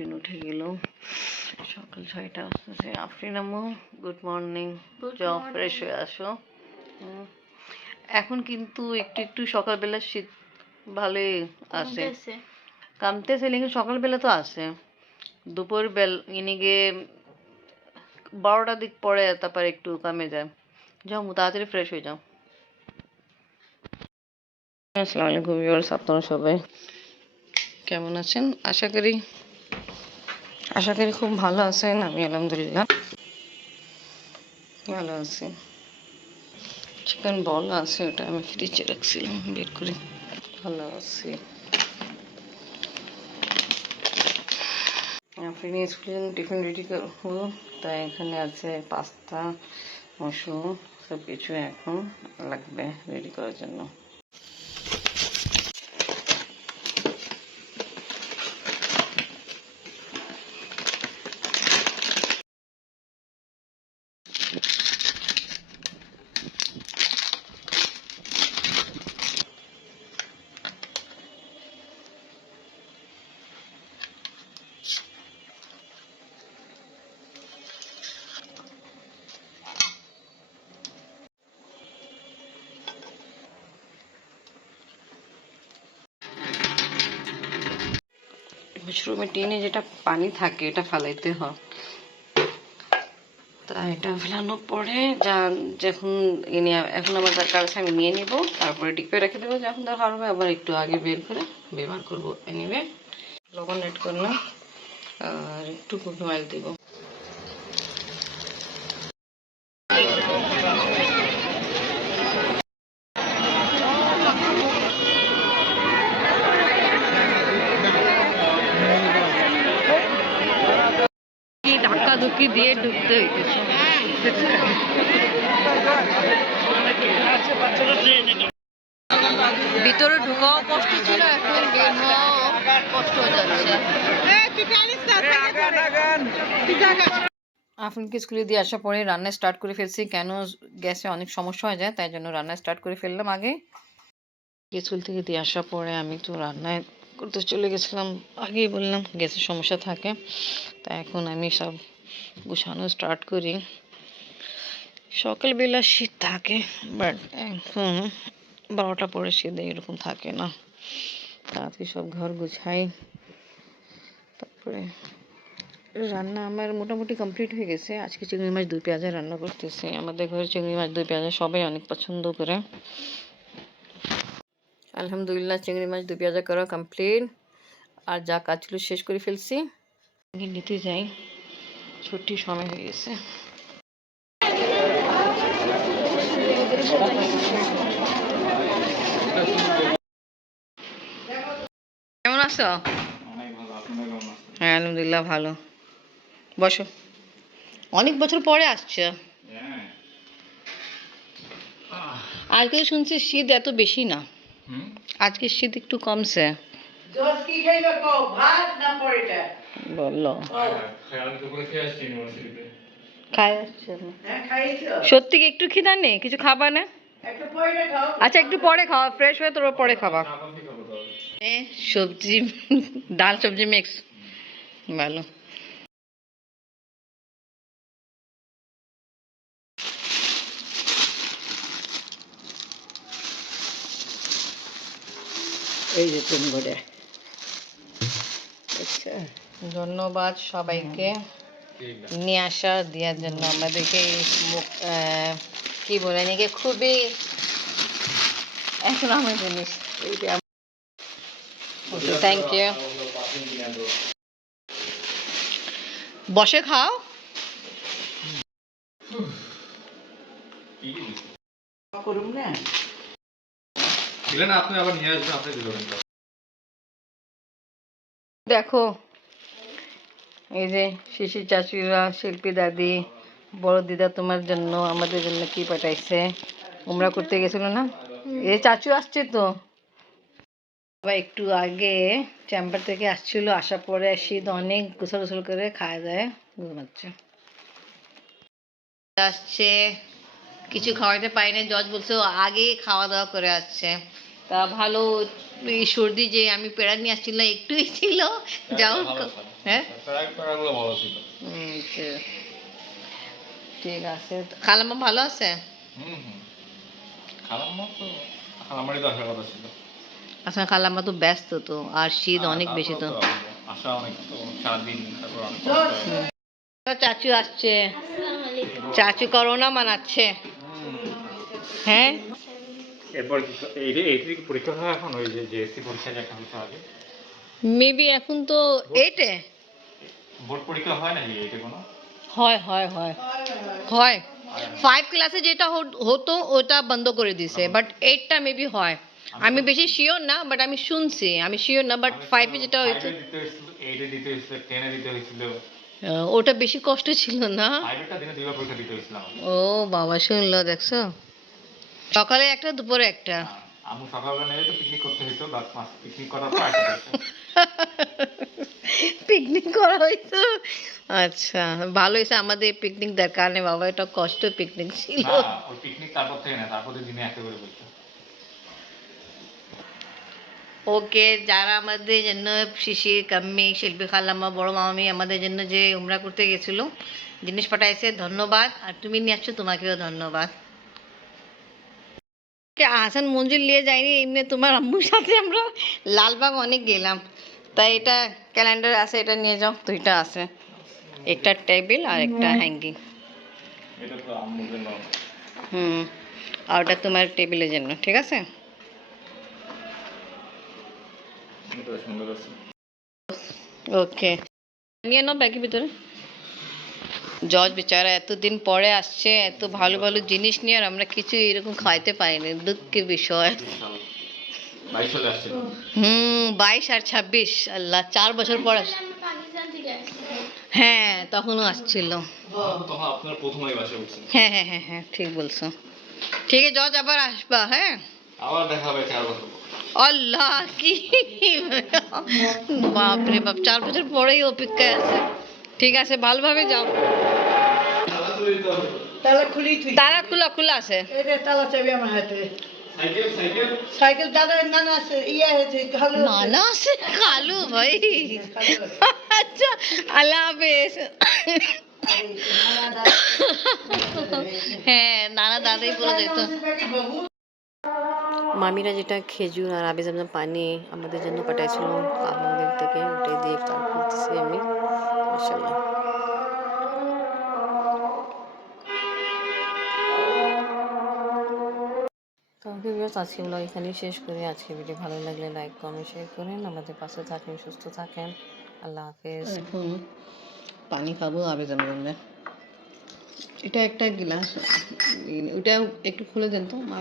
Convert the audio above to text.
আফরিন উঠে গেল সকাল 6টা বাজতেছে। আফরিন আম্মু গুড মর্নিং, যাও ফ্রেশ হয়ে আসো। এখন কিন্তু একটু একটু সকালবেলা শীত ভালোই আছে, কমতেছে, লেকিন সকালবেলা তো আছে। দুপুর ইনিগে 12টার দিক পরে তারপর একটু কমে যায়। যাও তাড়াতাড়ি ফ্রেশ হয়ে যাও। আসসালামু আলাইকুম ভিউয়ার্স, আপনারা সবাই কেমন আছেন? আশা করি খুব ভালো আছেন। আমি আলহামদুলিল্লাহ ভালো আছি। চিকেন বল আছে, ওটা আমি ফ্রিজে রাখছিলাম, বের করে ভালো আছি। আপনি স্কুলে টিফিন রেডি করবো, তাই এখানে আছে পাস্তা, মশরুম, সব কিছু এখন লাগবে রেডি করার জন্য। মাশরুমের টিনে যেটা পানি থাকে এটা ফেলাইতে হয়, তা এটা ফেলানোর পরে যখন এখন আমার দরকার আছে আমি নিয়ে নিব, তারপরে ডিপে রেখে দেবো। যখন দরকার হবে আবার একটু আগে বের করে ব্যবহার করবো। এনিওয়ে লবণ অ্যাড করলাম আর একটু কুকিং অয়েল দিব। ধাক্কা ধুক্কি দিয়ে ঢুকতে হইতেছে। ভিতরে ঢুকাও কষ্ট ছিল, এখন বের হওয়াও কষ্ট হয়ে যাচ্ছে। আফরিনকে স্কুলে দিয়ে আসার পরে রান্না স্টার্ট করে ফেলছি, কেন গ্যাসে অনেক সমস্যা হয়ে যায়, তাই জন্য রান্না স্টার্ট করে ফেললাম আগে। স্কুল থেকে দিয়ে আসার পরে আমি তো রান্নায় করতে চলে গেছিলাম, আগেই বললাম গ্যাসের সমস্যা থাকে, তাই এখন আমি সব গুছানো স্টার্ট করি। সকালবেলা শীত থাকে, বাট এখন 12টা পরে শীত এরকম থাকে না। তাড়াতাড়ি সব ঘর গুছাই, তারপরে রান্না আমার মোটামুটি কমপ্লিট হয়ে গেছে। আজকে চিংড়ি মাছ দই পেঁয়াজা রান্না করতেছি। আমাদের ঘরে চিংড়ি মাছ দই পেঁয়াজা সবাই অনেক পছন্দ করে। আলহামদুলিল্লাহ চিংড়ি মাছ দই পেঁয়াজা করা কমপ্লিট, আর যা কাজ ছিল শেষ করে ফেলছি। নিতে যাই, ছুটির সময় হয়ে গেছে। কেমন আছো? হ্যাঁ আলহামদুলিল্লাহ ভালো। বসো, অনেক বছর পরে আসছে। আজকে শুনছি শীত এত বেশি না, আজকে শীত একটু কমছে। বললো খাই আসছে না, সত্যি কি একটু খিদা নেই? কিছু খাবা না? আচ্ছা একটু পরে খাওয়া, ফ্রেশ হয়ে তোর পরে খাবা। সবজি ডাল সবজি মিক্স ভালো। এই যে তুমি ঘরে। আচ্ছা ধন্যবাদ সবাইকে নিয়ে আসা দেওয়ার জন্য। আমাদেরকে কি বলে নাকি খুবই এখন আমার জিনিস। Thank you. বসে খাও। দেখো এই যে শিশির চাচিরা, শিল্পী দাদি, বড় দিদা তোমার জন্য আমাদের জন্য কি পাঠাইছে। উমরা করতে গেছিল না, এই চাচু আসছে তো। আবার একটু আগে চেম্বার থেকে আসছিল, আসার পরে শীত অনেক গোসল গোসল করে খাওয়া যায় ঘুমাচ্ছে। আসছে কিছু খাওয়াতে পারি না, জজ বলছে আগে খাওয়া দাওয়া করে আসছে। তা ভালো, এই সর্দি যে আমি পেড়া নিয়ে আসছিলাম একটুই ছিল, যাও হ্যাঁ প্যারাগুলো ভালো ছিল। ঠিক আছে, খালাম্মা ভালো আছে? খালাম্মা তো খালাম্মারই তো আসার কথা ছিল। আচ্ছা, খালাম্মা তো ব্যস্ত তো, আর শীত অনেক বেশি তো। আসা অনেক তো সারাদিন, তারপর অনেক কষ্ট হয়। চাচু আসছে, চাচু করোনা মানাচ্ছে। হ্যাঁ, এরপর এইটি পরীক্ষা হয় এখন, ওই যে জেএসসি পরীক্ষা যেটা হচ্ছে আগে। মেবি এখন তো 8-এ বোর্ড পরীক্ষা হয় নাকি এইটে কোনো? হয় হয় হয় হয় 5 ক্লাসে যেটা হতো ওটা বন্ধ করে দিছে, বাট 8টা মেবি হয়। আমি বেশি শিওর না, বাট আমি শুনছি, আমি শিওর না, বাট 5-এ যেটা হইতো এইটে দিতে হয়েছিল, 10-এ দিতে হয়েছিল। ওটা বেশি কষ্ট ছিল না? 5-এরটা দিনে দুইবার পরীক্ষা দিতে হয়েছিল আমাকে। ও বাবা, শুনলো, দেখছো, সকালে একটা দুপুরে একটা। আমি সকালবেলা নেই তো পিকনিক করতে হইতো, বাস পিকনিক করার পর একটা পরীক্ষা। পিকনিক করা হইতো। আচ্ছা, ভালো হয়েছে, আমাদের পিকনিক দরকার নেই বাবা, এটা কষ্ট পিকনিক ছিল। না, ওই পিকনিক তারপর থেকে না, তারপর দিনে একটা করে পরীক্ষা। ওকে, যারা আমাদের জন্য, শিশির, কাম্মি, শিল্পী খালাম্মা, বড় মামি আমাদের জন্য যে উমরা করতে গেছিল, জিনিস পাঠাইছে, ধন্যবাদ। আর তুমি নিয়ে আসছো, তোমাকেও ধন্যবাদ। আহসান মঞ্জুর নিয়ে যাইনি, এমনি তোমার আম্মুর সাথে আমরা লালবাগ অনেক গেলাম, তাই এটা ক্যালেন্ডার আছে, এটা নিয়ে যাও, দুইটা আছে, একটা টেবিল আর একটা হ্যাঙ্গিং। এটা তো আম্মুর জন্য। আর ওটা তোমার টেবিলের জন্য, ঠিক আছে। এটা সুন্দর আছে। ওকে, নিয়ে নাও ব্যাগের ভিতরে। জজ বেচারা এতদিন পরে আসছে, এত ভালো ভালো জিনিস নিয়ে, আর আমরা কিছু এরকম খাইতে পাইনি, দুঃখের বিষয়। 22 সালে আসছিল। 22 আর 26, আল্লাহ, 4 বছর পর হ্যাঁ, তখনও আসছিল। তখন আপনার প্রথমই বাসে উঠছেন। হ্যাঁ হ্যাঁ হ্যাঁ হ্যাঁ, ঠিক বলছো। ঠিক আছে জজ, আবার আসবা, হ্যাঁ। আবার দেখা হবে 4 বছর পর। আল্লাহ, কি বাপরে বাপ, 4 বছর পরেই অপেক্ষায় আছে। ঠিক আছে, ভালোভাবে যাও। তালা খুলি তুই, তারা খোলা খোলা আছে। এই যে তালা চাবি আমার হাতে। সাইকেল সাইকেল সাইকেল দাদা নানা আছে, ইয়ে হয়েছে খালু আছে। নানা আছে, কালু ভাই। আচ্ছা, আল্লাহ হাফেজ। আরে, নানা দাদা। হ্যাঁ, নানা দাদাই পুরো যেত। মামিরা যেটা খেজুর আর আবে জামজাম পানি আমাদের জন্য পাঠাইছিল আমাদের থেকে, ওটাই দিয়ে ইফতার করতেছি আমি, মাশাআল্লাহ। তো ভিউয়ার্স, আজকে ব্লগ এখানেই শেষ করি। আজকে ভিডিও ভালো লাগলে লাইক, কমেন্ট, শেয়ার করেন, আমাদের পাশে থাকেন, সুস্থ থাকেন, আল্লাহ হাফেজ। এখন পানি খাবো আবে জামজামের। এটা একটা গিলাস, ওইটা একটু খুলে দেন তো মা।